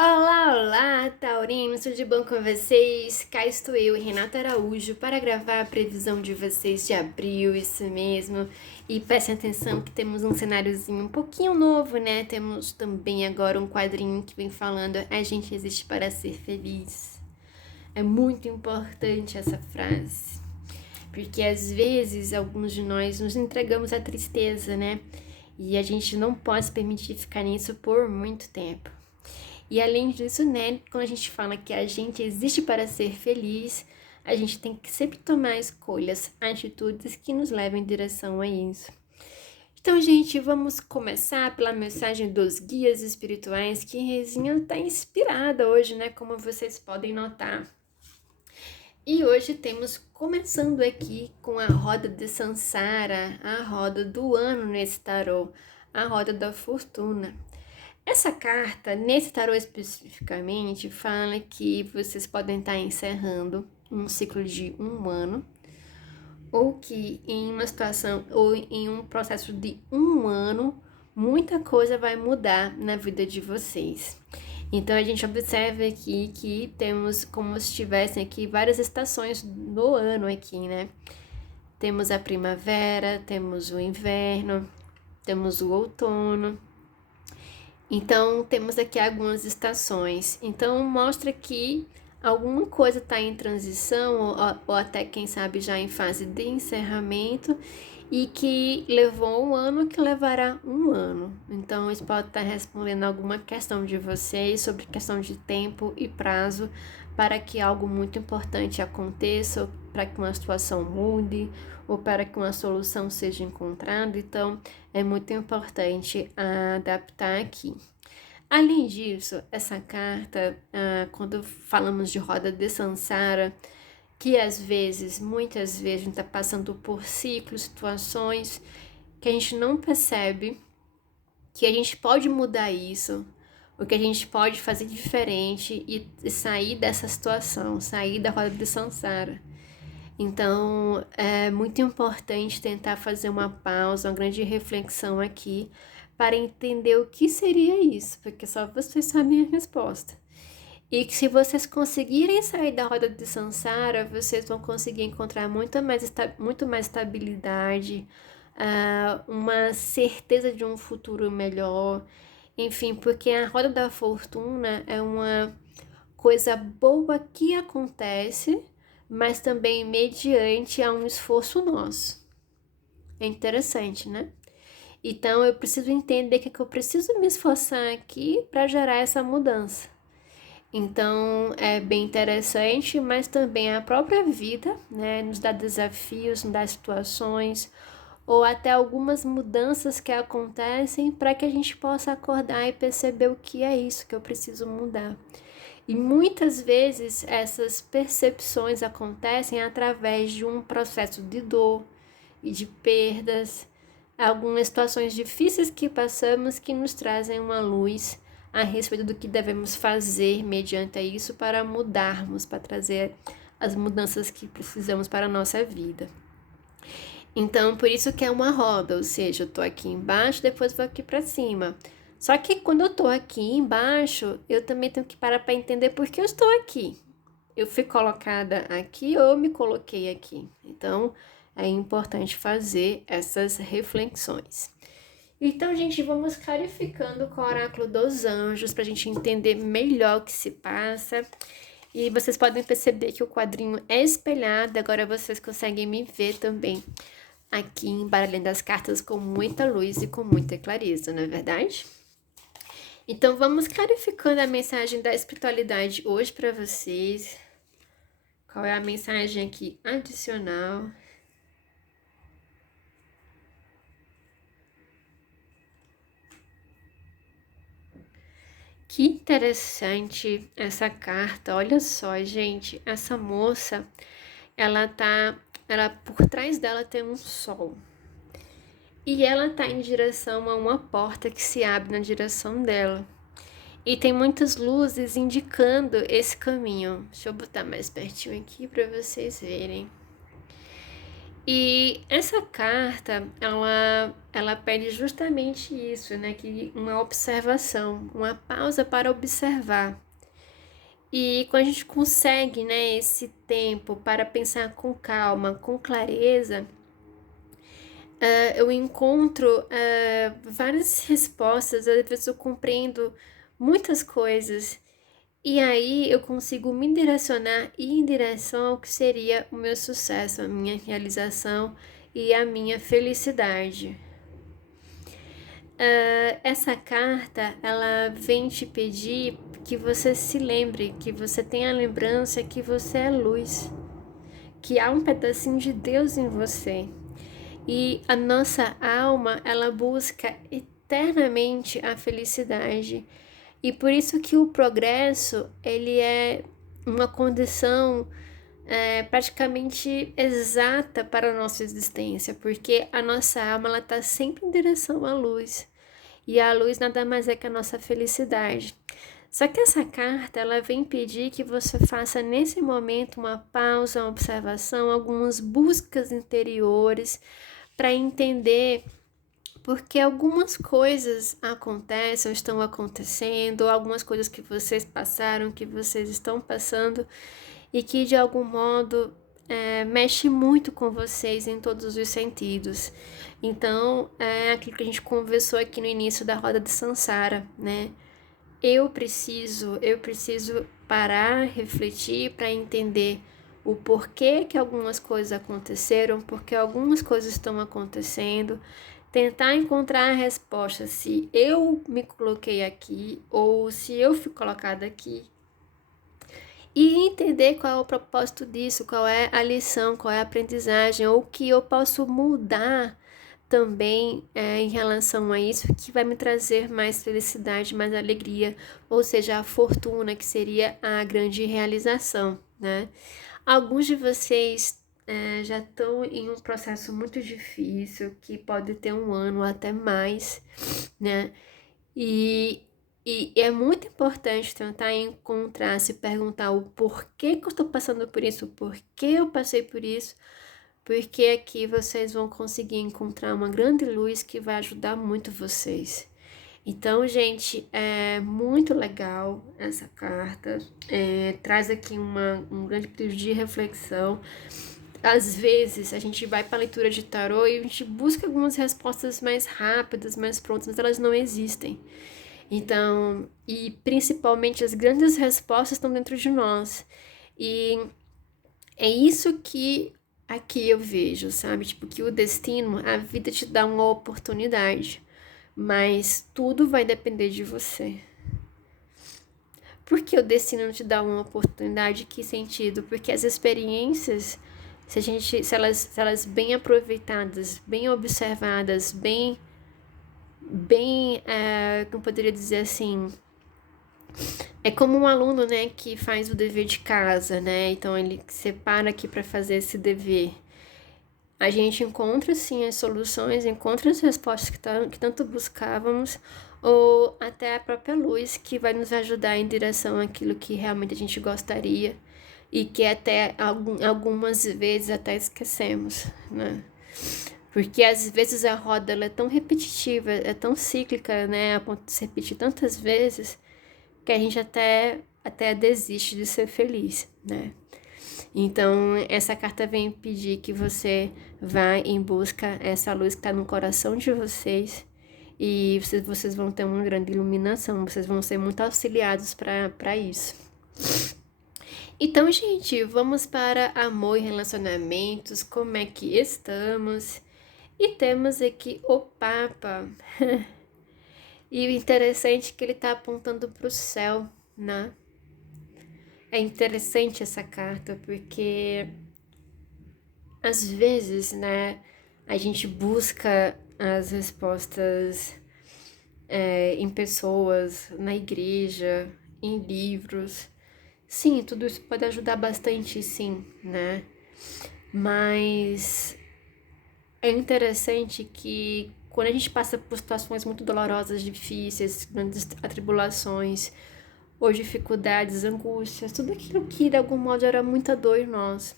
Olá, olá, taurinos, tudo de bom com vocês? Cá estou eu, Renata Araújo, para gravar a previsão de vocês de abril, isso mesmo. E prestem atenção que temos um cenáriozinho um pouquinho novo, né? Temos também agora um quadrinho que vem falando: a gente existe para ser feliz. É muito importante essa frase, porque às vezes alguns de nós nos entregamos à tristeza, né? E a gente não pode se permitir ficar nisso por muito tempo. E além disso, né, quando a gente fala que a gente existe para ser feliz, a gente tem que sempre tomar escolhas, atitudes que nos levem em direção a isso. Então, gente, vamos começar pela mensagem dos guias espirituais, que resenha tá inspirada hoje, né, como vocês podem notar. E hoje temos começando aqui com a roda de Sansara, a roda do ano nesse tarô, a roda da fortuna. Essa carta, nesse tarô especificamente, fala que vocês podem estar encerrando um ciclo de um ano, ou que em uma situação, ou em um processo de um ano, muita coisa vai mudar na vida de vocês. Então a gente observa aqui que temos como se tivessem aqui várias estações do ano aqui, né? Temos a primavera, temos o inverno, temos o outono. Então, temos aqui algumas estações. Então, mostra que alguma coisa está em transição, ou até, quem sabe, já em fase de encerramento, e que levou um ano, que levará um ano. Então, isso pode estar respondendo alguma questão de vocês sobre questão de tempo e prazo para que algo muito importante aconteça, ou para que uma situação mude, ou para que uma solução seja encontrada. Então, é muito importante adaptar aqui. Além disso, essa carta, quando falamos de roda de Sansara, que às vezes, muitas vezes, a gente está passando por ciclos, situações que a gente não percebe, que a gente pode mudar isso, o que a gente pode fazer diferente e sair dessa situação, sair da roda de Sansara. Então, é muito importante tentar fazer uma pausa, uma grande reflexão aqui, para entender o que seria isso, porque só vocês sabem a resposta. E que se vocês conseguirem sair da roda de Sansara, vocês vão conseguir encontrar muito mais estabilidade, uma certeza de um futuro melhor, enfim, porque a roda da fortuna é uma coisa boa que acontece, mas também mediante a um esforço nosso. É interessante, né? Então eu preciso entender que eu preciso me esforçar aqui para gerar essa mudança. Então é bem interessante, mas também a própria vida, né, nos dá desafios, nos dá situações, ou até algumas mudanças que acontecem para que a gente possa acordar e perceber o que é isso que eu preciso mudar. E muitas vezes essas percepções acontecem através de um processo de dor e de perdas, algumas situações difíceis que passamos que nos trazem uma luz a respeito do que devemos fazer mediante isso para mudarmos, para trazer as mudanças que precisamos para a nossa vida. Então, por isso que é uma roda, ou seja, eu tô aqui embaixo, depois vou aqui para cima. Só que quando eu tô aqui embaixo, eu também tenho que parar para entender por que eu estou aqui. Eu fui colocada aqui ou eu me coloquei aqui. Então, é importante fazer essas reflexões. Então, gente, vamos clarificando com o oráculo dos anjos para a gente entender melhor o que se passa. E vocês podem perceber que o quadrinho é espelhado, agora vocês conseguem me ver também aqui embaralhando as cartas com muita luz e com muita clareza, não é verdade? Então vamos clarificando a mensagem da espiritualidade hoje para vocês. Qual é a mensagem aqui adicional? Que interessante essa carta. Olha só, gente, essa moça, ela por trás dela tem um sol. E ela tá em direção a uma porta que se abre na direção dela. E tem muitas luzes indicando esse caminho. Deixa eu botar mais pertinho aqui para vocês verem. E essa carta, ela pede justamente isso, né? Que uma observação, uma pausa para observar. E quando a gente consegue, né, esse tempo para pensar com calma, com clareza, eu encontro várias respostas, às vezes eu compreendo muitas coisas, e aí eu consigo me direcionar e ir em direção ao que seria o meu sucesso, a minha realização e a minha felicidade. Essa carta, ela vem te pedir que você se lembre, que você tenha a lembrança que você é luz, que há um pedacinho de Deus em você. E a nossa alma, ela busca eternamente a felicidade. E por isso que o progresso, ele é uma condição praticamente exata para a nossa existência, porque a nossa alma, ela está sempre em direção à luz. E a luz nada mais é que a nossa felicidade. Só que essa carta, ela vem pedir que você faça nesse momento uma pausa, uma observação, algumas buscas interiores para entender porque algumas coisas acontecem, estão acontecendo, algumas coisas que vocês passaram, que vocês estão passando e que de algum modo mexe muito com vocês em todos os sentidos. Então, é aquilo que a gente conversou aqui no início da roda de Sansara, né? Eu preciso parar, refletir para entender o porquê que algumas coisas aconteceram, porque algumas coisas estão acontecendo, tentar encontrar a resposta se eu me coloquei aqui ou se eu fui colocada aqui e entender qual é o propósito disso, qual é a lição, qual é a aprendizagem, ou o que eu posso mudar também em relação a isso, que vai me trazer mais felicidade, mais alegria, ou seja, a fortuna, que seria a grande realização, né? Alguns de vocês já estão em um processo muito difícil, que pode ter 1 ano até mais, né? E, e é muito importante tentar encontrar, se perguntar o porquê que eu estou passando por isso, o porquê eu passei por isso, porque aqui vocês vão conseguir encontrar uma grande luz que vai ajudar muito vocês. Então, gente, é muito legal essa carta, traz aqui um grande período de reflexão. Às vezes a gente vai para a leitura de tarô e a gente busca algumas respostas mais rápidas, mais prontas, mas elas não existem. Então, e principalmente as grandes respostas estão dentro de nós. E é isso que aqui eu vejo, sabe? Tipo, que o destino, a vida te dá uma oportunidade, mas tudo vai depender de você. Por que o destino não te dá uma oportunidade? Que sentido? Porque as experiências, se elas bem aproveitadas, bem observadas, como poderia dizer assim, é como um aluno, né, que faz o dever de casa, né? Então ele separa aqui para fazer esse dever. A gente encontra sim as soluções, encontra as respostas que tanto buscávamos, ou até a própria luz que vai nos ajudar em direção àquilo que realmente a gente gostaria e que até algumas vezes até esquecemos, né? Porque às vezes a roda ela é tão repetitiva, é tão cíclica, né? A ponto de se repetir tantas vezes que a gente até desiste de ser feliz, né? Então, essa carta vem pedir que você vá em busca essa luz que está no coração de vocês e vocês vão ter uma grande iluminação, vocês vão ser muito auxiliados para isso. Então, gente, vamos para amor e relacionamentos, como é que estamos? E temos aqui o Papa. E o interessante é que ele está apontando para o céu, né? É interessante essa carta porque às vezes, né, a gente busca as respostas em pessoas, na igreja, em livros. Sim, tudo isso pode ajudar bastante, sim, né? Mas é interessante que quando a gente passa por situações muito dolorosas, difíceis, grandes atribulações, ou dificuldades, angústias, tudo aquilo que de algum modo era muita dor em nós.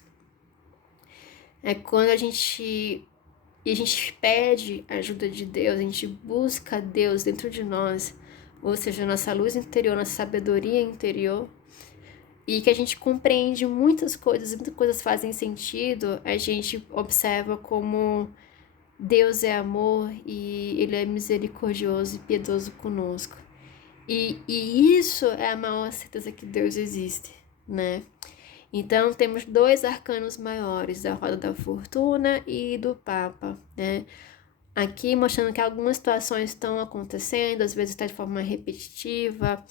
É quando a gente pede a ajuda de Deus, a gente busca Deus dentro de nós, ou seja, nossa luz interior, nossa sabedoria interior, e que a gente compreende muitas coisas fazem sentido, a gente observa como Deus é amor e Ele é misericordioso e piedoso conosco. E isso é a maior certeza que Deus existe, né? Então, temos dois arcanos maiores, da Roda da Fortuna e do Papa, né? Aqui mostrando que algumas situações estão acontecendo, às vezes está de forma repetitiva,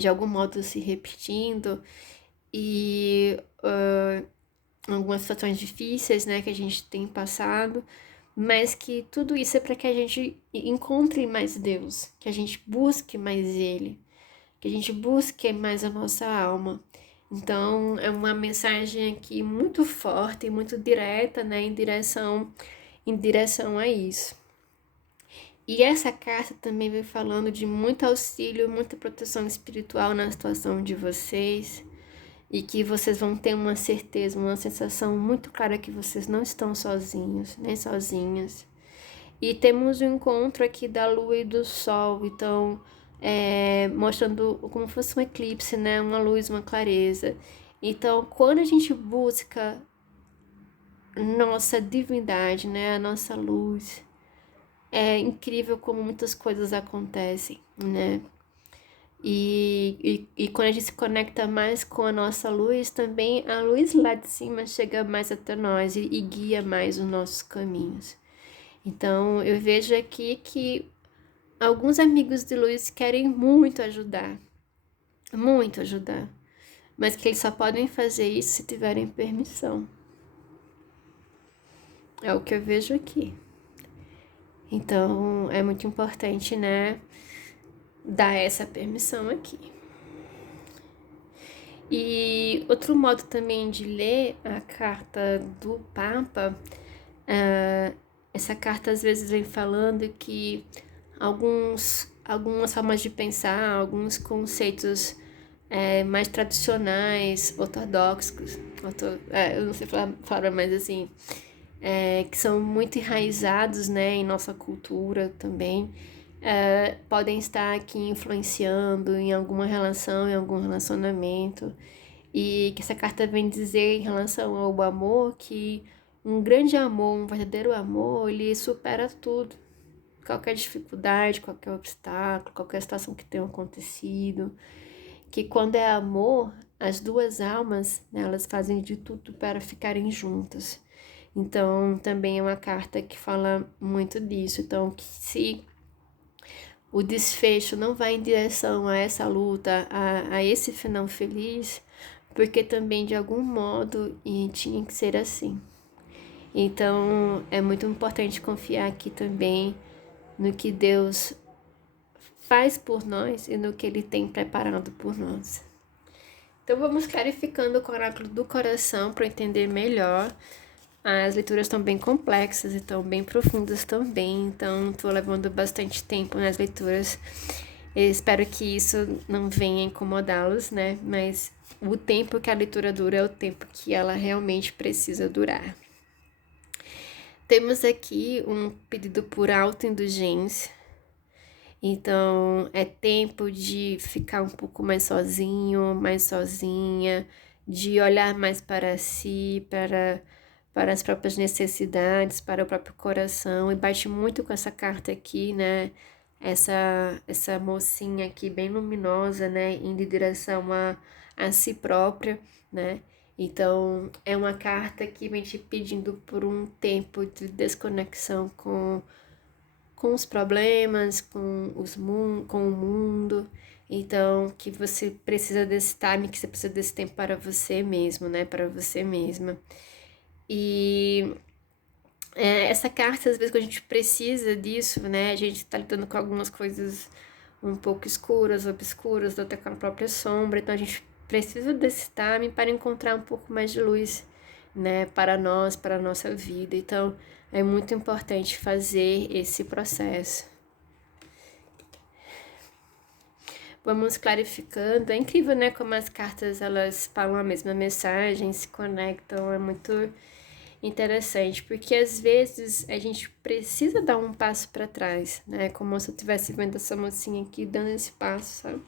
de algum modo se repetindo, e algumas situações difíceis, né, que a gente tem passado, mas que tudo isso é para que a gente encontre mais Deus, que a gente busque mais Ele, que a gente busque mais a nossa alma. Então, é uma mensagem aqui muito forte, muito direta, né, em direção a isso. E essa carta também vem falando de muito auxílio, muita proteção espiritual na situação de vocês, e que vocês vão ter uma certeza, uma sensação muito clara que vocês não estão sozinhos, nem sozinhas. E temos o encontro aqui da Lua e do Sol, então mostrando como fosse um eclipse, né? Uma luz, uma clareza. Então, quando a gente busca nossa divindade, né? A nossa luz, é incrível como muitas coisas acontecem, né? E quando a gente se conecta mais com a nossa luz, também a luz lá de cima chega mais até nós e guia mais os nossos caminhos. Então, eu vejo aqui que alguns amigos de luz querem muito ajudar, mas que eles só podem fazer isso se tiverem permissão. É o que eu vejo aqui. Então, é muito importante, né, dar essa permissão aqui. E outro modo também de ler a carta do Papa, essa carta às vezes vem falando que algumas formas de pensar, alguns conceitos mais tradicionais, ortodoxos, eu não sei falar mas assim, que são muito enraizados, né, em nossa cultura também, podem estar aqui influenciando em alguma relação, em algum relacionamento, e que essa carta vem dizer em relação ao amor que um grande amor, um verdadeiro amor, ele supera tudo, qualquer dificuldade, qualquer obstáculo, qualquer situação que tenha acontecido, que quando é amor, as duas almas, né, elas fazem de tudo para ficarem juntas. Então, também é uma carta que fala muito disso. Então, que se o desfecho não vai em direção a essa luta, a esse final feliz, porque também, de algum modo, e tinha que ser assim. Então, é muito importante confiar aqui também no que Deus faz por nós e no que Ele tem preparado por nós. Então, vamos clarificando o oráculo do coração para entender melhor. As leituras estão bem complexas e estão bem profundas também, então estou levando bastante tempo nas leituras. Eu espero que isso não venha incomodá-los, né? Mas o tempo que a leitura dura é o tempo que ela realmente precisa durar. Temos aqui um pedido por autoindulgência. Então, é tempo de ficar um pouco mais sozinho, mais sozinha, de olhar mais para si, para as próprias necessidades, para o próprio coração. E bate muito com essa carta aqui, né? Essa mocinha aqui bem luminosa, né? Indo em direção a si própria, né? Então, é uma carta que vem te pedindo por um tempo de desconexão com os problemas, com o mundo. Então, que você precisa desse time, que você precisa desse tempo para você mesmo, né? Para você mesma. E essa carta, às vezes, quando a gente precisa disso, né? A gente tá lidando com algumas coisas um pouco escuras, obscuras, ou até com a própria sombra. Então, a gente precisa desse time para encontrar um pouco mais de luz, né? Para nós, para a nossa vida. Então, é muito importante fazer esse processo. Vamos clarificando. É incrível, né? Como as cartas, elas falam a mesma mensagem, se conectam. É muito interessante, porque às vezes a gente precisa dar um passo para trás, né? Como se eu estivesse vendo essa mocinha aqui dando esse passo, sabe?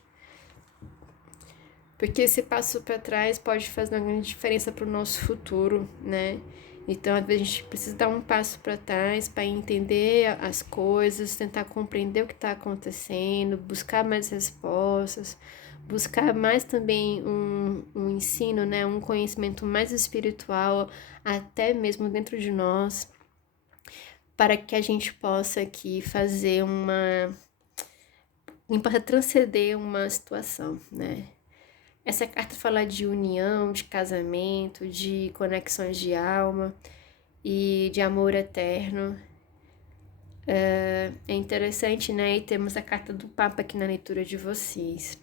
Porque esse passo para trás pode fazer uma grande diferença para o nosso futuro, né? Então, às vezes, a gente precisa dar um passo para trás para entender as coisas, tentar compreender o que está acontecendo, buscar mais respostas, buscar mais também um ensino, né? Um conhecimento mais espiritual, até mesmo dentro de nós, para que a gente possa aqui fazer possa transcender uma situação, né? Essa carta fala de união, de casamento, de conexões de alma e de amor eterno. É interessante, né? E temos a carta do Papa aqui na leitura de vocês.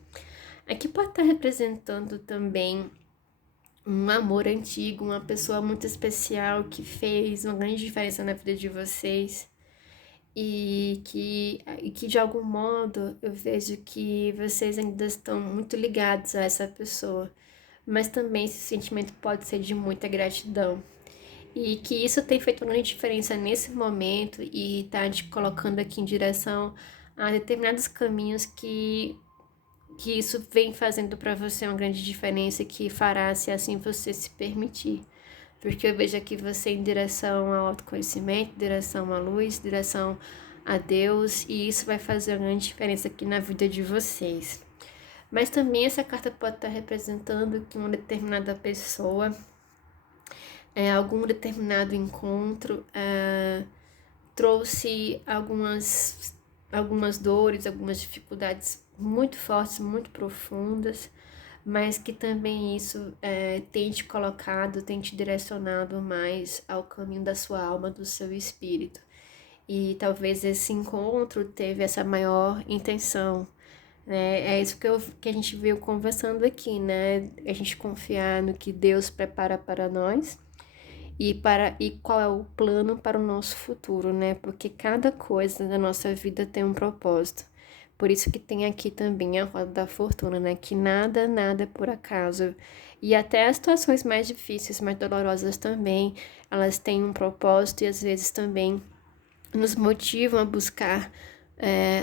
Aqui pode estar representando também um amor antigo, uma pessoa muito especial que fez uma grande diferença na vida de vocês. E que de algum modo eu vejo que vocês ainda estão muito ligados a essa pessoa, mas também esse sentimento pode ser de muita gratidão. E que isso tem feito uma grande diferença nesse momento e tá te colocando aqui em direção a determinados caminhos que isso vem fazendo para você uma grande diferença que fará se assim você se permitir. Porque eu vejo aqui você em direção ao autoconhecimento, direção à luz, direção a Deus, e isso vai fazer uma grande diferença aqui na vida de vocês. Mas também essa carta pode estar representando que uma determinada pessoa, algum determinado encontro, trouxe algumas dores, algumas dificuldades muito fortes, muito profundas, mas que também isso tem te colocado, tem te direcionado mais ao caminho da sua alma, do seu espírito. E talvez esse encontro teve essa maior intenção, né? É isso que a gente veio conversando aqui, né? A gente confiar no que Deus prepara para nós e qual é o plano para o nosso futuro, né? Porque cada coisa da nossa vida tem um propósito. Por isso que tem aqui também a roda da fortuna, né? Que nada é por acaso. E até as situações mais difíceis, mais dolorosas também, elas têm um propósito e às vezes também nos motivam a buscar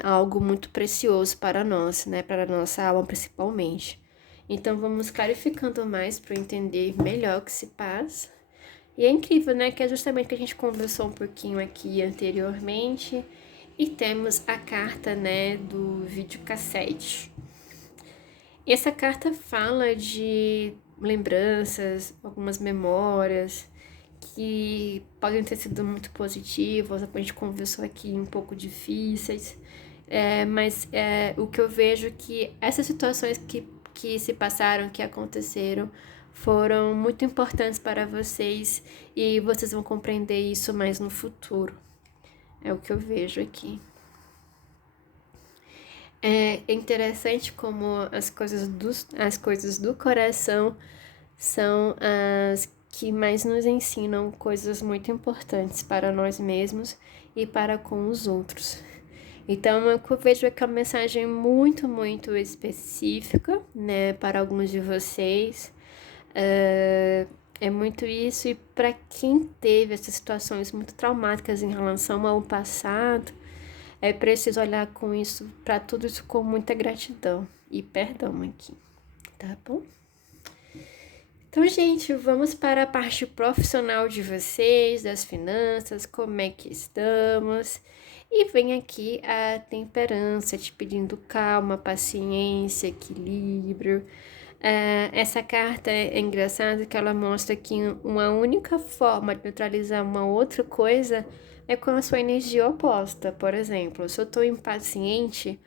algo muito precioso para nós, né? Para a nossa alma principalmente. Então vamos clarificando mais para entender melhor o que se passa. E é incrível, né? Que é justamente o que a gente conversou um pouquinho aqui anteriormente. E temos a carta, né, do videocassete. Essa carta fala de lembranças, algumas memórias que podem ter sido muito positivas, a gente conversou aqui um pouco difíceis, mas o que eu vejo é que essas situações que se passaram, que aconteceram, foram muito importantes para vocês e vocês vão compreender isso mais no futuro. É o que eu vejo aqui. É interessante como as coisas do coração são as que mais nos ensinam coisas muito importantes para nós mesmos e para com os outros. Então, eu vejo aqui uma mensagem muito, muito específica, né, para alguns de vocês. É muito isso, e para quem teve essas situações muito traumáticas em relação ao passado, é preciso olhar com isso, para tudo isso com muita gratidão e perdão aqui, tá bom? Então, gente, vamos para a parte profissional de vocês, das finanças, como é que estamos. E vem aqui a temperança, te pedindo calma, paciência, equilíbrio. Essa carta é engraçada que ela mostra que uma única forma de neutralizar uma outra coisa é com a sua energia oposta. Por exemplo, se eu estou impaciente,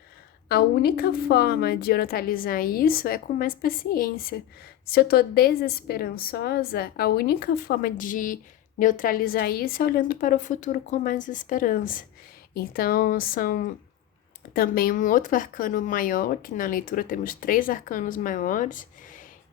a única forma de eu neutralizar isso é com mais paciência. Se eu estou desesperançosa, a única forma de neutralizar isso é olhando para o futuro com mais esperança. Então, são também um outro arcano maior, que na leitura temos 3 arcanos maiores.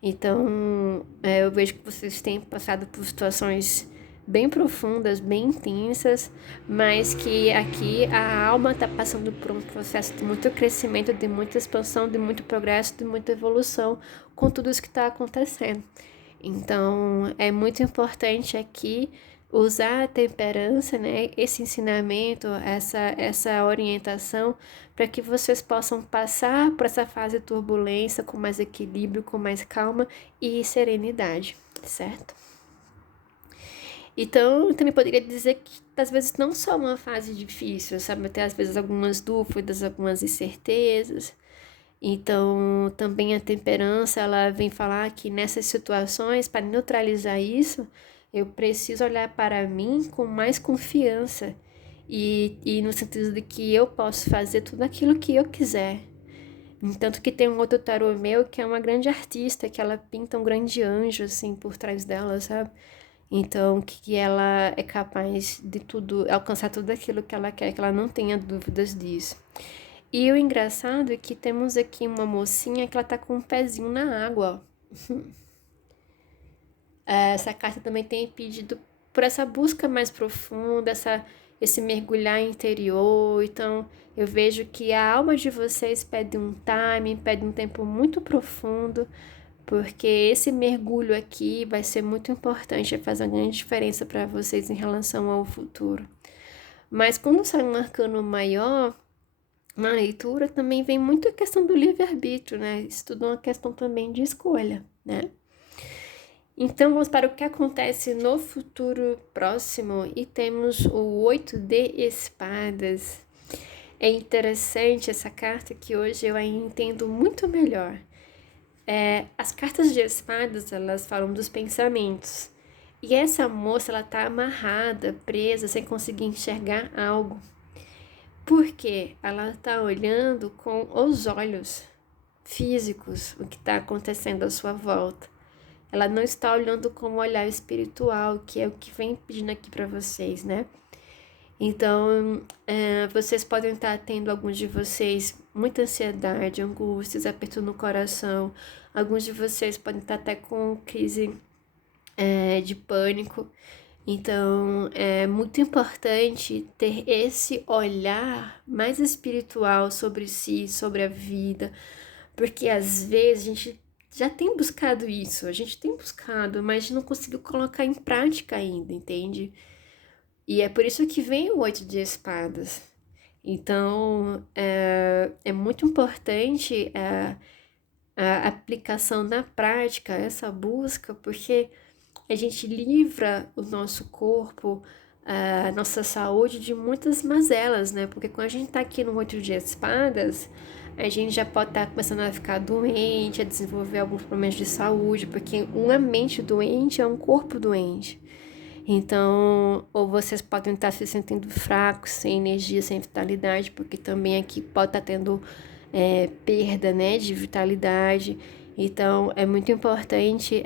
Então, eu vejo que vocês têm passado por situações bem profundas, bem intensas, mas que aqui a alma está passando por um processo de muito crescimento, de muita expansão, de muito progresso, de muita evolução com tudo isso que está acontecendo. Então, é muito importante aqui usar a temperança, né, esse ensinamento, essa orientação, para que vocês possam passar por essa fase de turbulência com mais equilíbrio, com mais calma e serenidade, certo? Então, eu também poderia dizer que às vezes não só uma fase difícil, sabe? Até às vezes algumas dúvidas, algumas incertezas. Então, também a temperança, ela vem falar que nessas situações, para neutralizar isso, eu preciso olhar para mim com mais confiança e no sentido de que eu posso fazer tudo aquilo que eu quiser. Tanto que tem um outro tarô meu que é uma grande artista, que ela pinta um grande anjo, assim, por trás dela, sabe? Então, que ela é capaz de tudo, alcançar tudo aquilo que ela quer, que ela não tenha dúvidas disso. E o engraçado é que temos aqui uma mocinha que ela tá com um pezinho na água, ó. Essa carta também tem pedido por essa busca mais profunda, esse mergulhar interior. Então, eu vejo que a alma de vocês pede um timing, pede um tempo muito profundo, porque esse mergulho aqui vai ser muito importante, vai fazer uma grande diferença para vocês em relação ao futuro. Mas quando sai um arcano maior, na leitura também vem muito a questão do livre-arbítrio, né? Isso tudo é uma questão também de escolha, né? Então, vamos para o que acontece no futuro próximo e temos o 8 de espadas. É interessante essa carta que hoje eu a entendo muito melhor. As cartas de espadas, elas falam dos pensamentos. E essa moça, ela tá amarrada, presa, sem conseguir enxergar algo. Porque ela tá olhando com os olhos físicos o que está acontecendo à sua volta. Ela não está olhando com um olhar espiritual, que é o que vem pedindo aqui para vocês, né? Então, vocês podem estar tendo, alguns de vocês, muita ansiedade, angústias, aperto no coração. Alguns de vocês podem estar até com crise de pânico. Então, é muito importante ter esse olhar mais espiritual sobre si, sobre a vida, porque às vezes a gente já tem buscado isso, a gente tem buscado, mas não conseguiu colocar em prática ainda, entende? E é por isso que vem o 8 de espadas. Então, é muito importante a aplicação na prática, essa busca, porque a gente livra o nosso corpo, a nossa saúde de muitas mazelas, né? Porque quando a gente tá aqui no 8 de espadas, a gente já pode estar começando a ficar doente, a desenvolver alguns problemas de saúde, porque uma mente doente é um corpo doente. Então, ou vocês podem estar se sentindo fracos, sem energia, sem vitalidade, porque também aqui pode estar tendo perda, né, de vitalidade. Então, é muito importante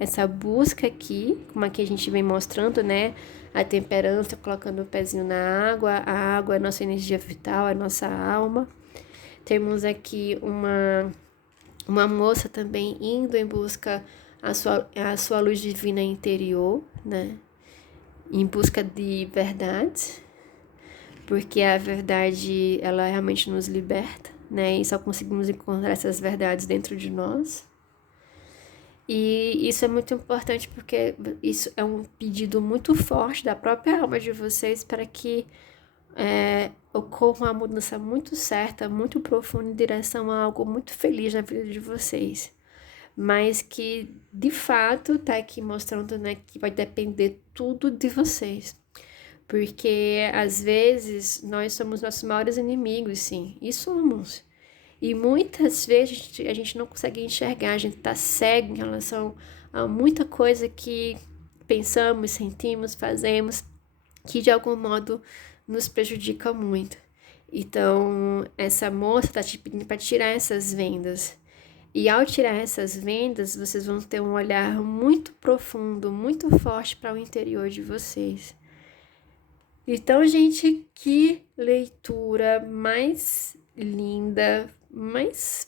essa busca aqui, como aqui a gente vem mostrando, né, a temperança, colocando o pezinho na água. A água é a nossa energia vital, é a nossa alma. Temos aqui uma moça também indo em busca a sua luz divina interior, né? Em busca de verdade, porque a verdade, ela realmente nos liberta, né? E só conseguimos encontrar essas verdades dentro de nós. E isso é muito importante porque isso é um pedido muito forte da própria alma de vocês para que ocorra uma mudança muito certa, muito profunda em direção a algo muito feliz na vida de vocês. Mas que, de fato, tá aqui mostrando, né, que vai depender tudo de vocês. Porque, às vezes, nós somos nossos maiores inimigos, sim, e somos. E muitas vezes a gente não consegue enxergar, a gente tá cego em relação a muita coisa que pensamos, sentimos, fazemos, que de algum modo nos prejudica muito. Então, essa moça tá te pedindo para tirar essas vendas. E ao tirar essas vendas, vocês vão ter um olhar muito profundo, muito forte para o interior de vocês. Então, gente, que leitura mais linda, mais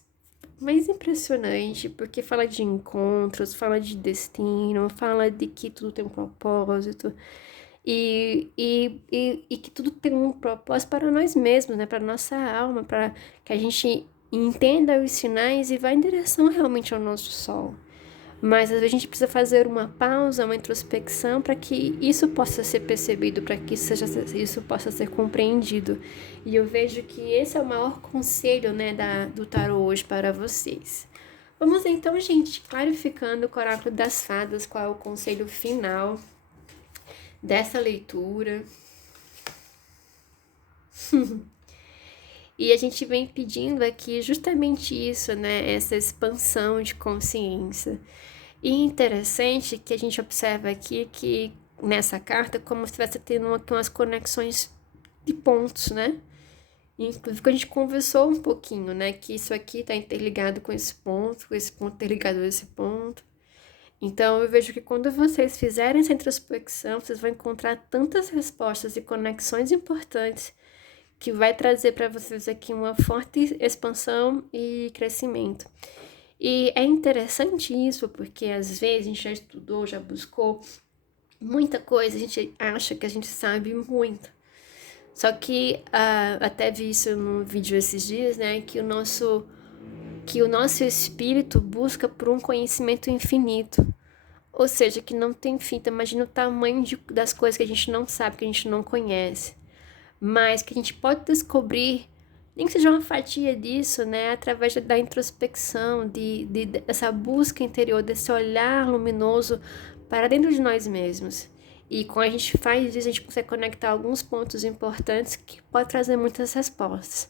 impressionante, porque fala de encontros, fala de destino, fala de que tudo tem um propósito. E que tudo tem um propósito para nós mesmos, né? Para nossa alma, para que a gente entenda os sinais e vá em direção realmente ao nosso sol. Mas às vezes a gente precisa fazer uma pausa, uma introspecção para que isso possa ser percebido, para que isso possa ser compreendido. E eu vejo que esse é o maior conselho, né, do tarô hoje para vocês. Vamos então, gente, clarificando o oráculo das fadas, qual é o conselho final dessa leitura. E a gente vem pedindo aqui justamente isso, né? Essa expansão de consciência. E interessante que a gente observa aqui que nessa carta, como se estivesse tendo umas conexões de pontos, né? Inclusive, a gente conversou um pouquinho, né? Que isso aqui está interligado com esse ponto interligado a esse ponto. Então, eu vejo que quando vocês fizerem essa introspecção, vocês vão encontrar tantas respostas e conexões importantes que vai trazer para vocês aqui uma forte expansão e crescimento. E é interessante isso, porque às vezes a gente já estudou, já buscou muita coisa, a gente acha que a gente sabe muito. Só que até vi isso num vídeo esses dias, né, que o nosso espírito busca por um conhecimento infinito. Ou seja, que não tem fim. Então, imagina o tamanho das coisas que a gente não sabe, que a gente não conhece. Mas que a gente pode descobrir, nem que seja uma fatia disso, né? Através da introspecção, dessa busca interior, desse olhar luminoso para dentro de nós mesmos. E quando a gente faz isso, a gente consegue conectar alguns pontos importantes que pode trazer muitas respostas.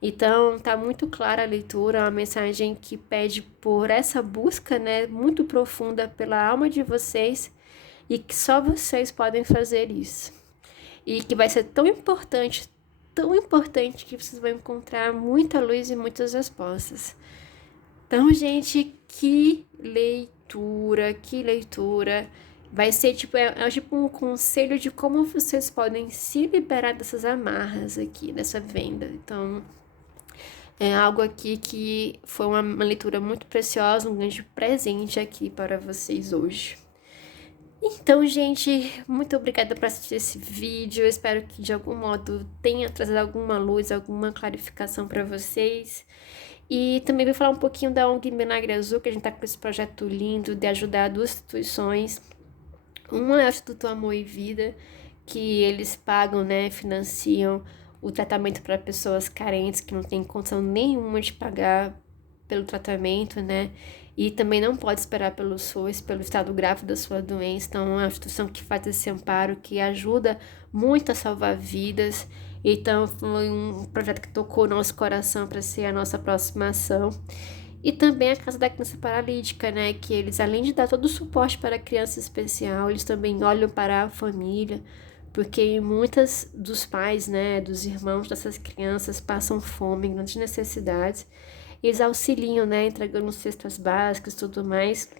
Então, tá muito clara a leitura, uma mensagem que pede por essa busca, né, muito profunda pela alma de vocês e que só vocês podem fazer isso. E que vai ser tão importante que vocês vão encontrar muita luz e muitas respostas. Então, gente, que leitura! Vai ser tipo um conselho de como vocês podem se liberar dessas amarras aqui, dessa venda. Então, é algo aqui que foi uma leitura muito preciosa, um grande presente aqui para vocês hoje. Então, gente, muito obrigada por assistir esse vídeo. Eu espero que de algum modo tenha trazido alguma luz, alguma clarificação para vocês. E também vou falar um pouquinho da ONG Milagre Azul, que a gente está com esse projeto lindo de ajudar duas instituições. Uma é o Instituto Amor e Vida, que eles pagam, né, financiam o tratamento para pessoas carentes que não têm condição nenhuma de pagar pelo tratamento, né? E também não pode esperar pelo SUS, pelo estado grave da sua doença. Então, é uma instituição que faz esse amparo, que ajuda muito a salvar vidas. Então, foi um projeto que tocou o nosso coração para ser a nossa próxima ação. E também a Casa da Criança Paralítica, né? Que eles, além de dar todo o suporte para a criança especial, eles também olham para a família, porque muitas dos pais, né, dos irmãos dessas crianças passam fome, grandes necessidades. E eles auxiliam, né, entregando cestas básicas e tudo mais.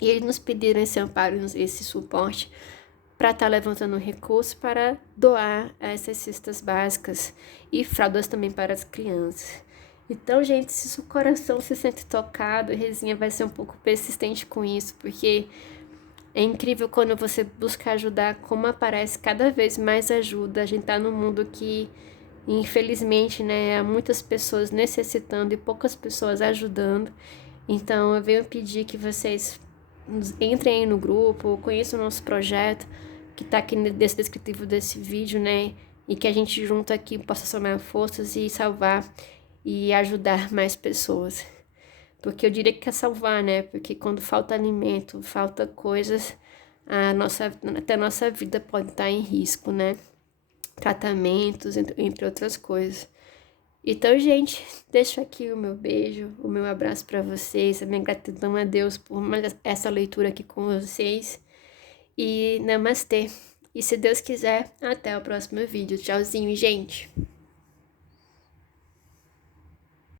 E eles nos pediram esse amparo, esse suporte, para estar levantando recursos para doar essas cestas básicas e fraldas também para as crianças. Então, gente, se o seu coração se sente tocado, a resenha vai ser um pouco persistente com isso, porque é incrível quando você busca ajudar, como aparece cada vez mais ajuda. A gente tá num mundo que, infelizmente, né, há muitas pessoas necessitando e poucas pessoas ajudando. Então, eu venho pedir que vocês entrem aí no grupo, conheçam o nosso projeto, que tá aqui nesse descritivo desse vídeo, né, e que a gente junto aqui possa somar forças e salvar e ajudar mais pessoas. Porque eu diria que é salvar, né? Porque quando falta alimento, falta coisas, até a nossa vida pode estar em risco, né? Tratamentos, entre outras coisas. Então, gente, deixo aqui o meu beijo, o meu abraço para vocês, a minha gratidão a Deus por essa leitura aqui com vocês. E namastê. E se Deus quiser, até o próximo vídeo. Tchauzinho, gente!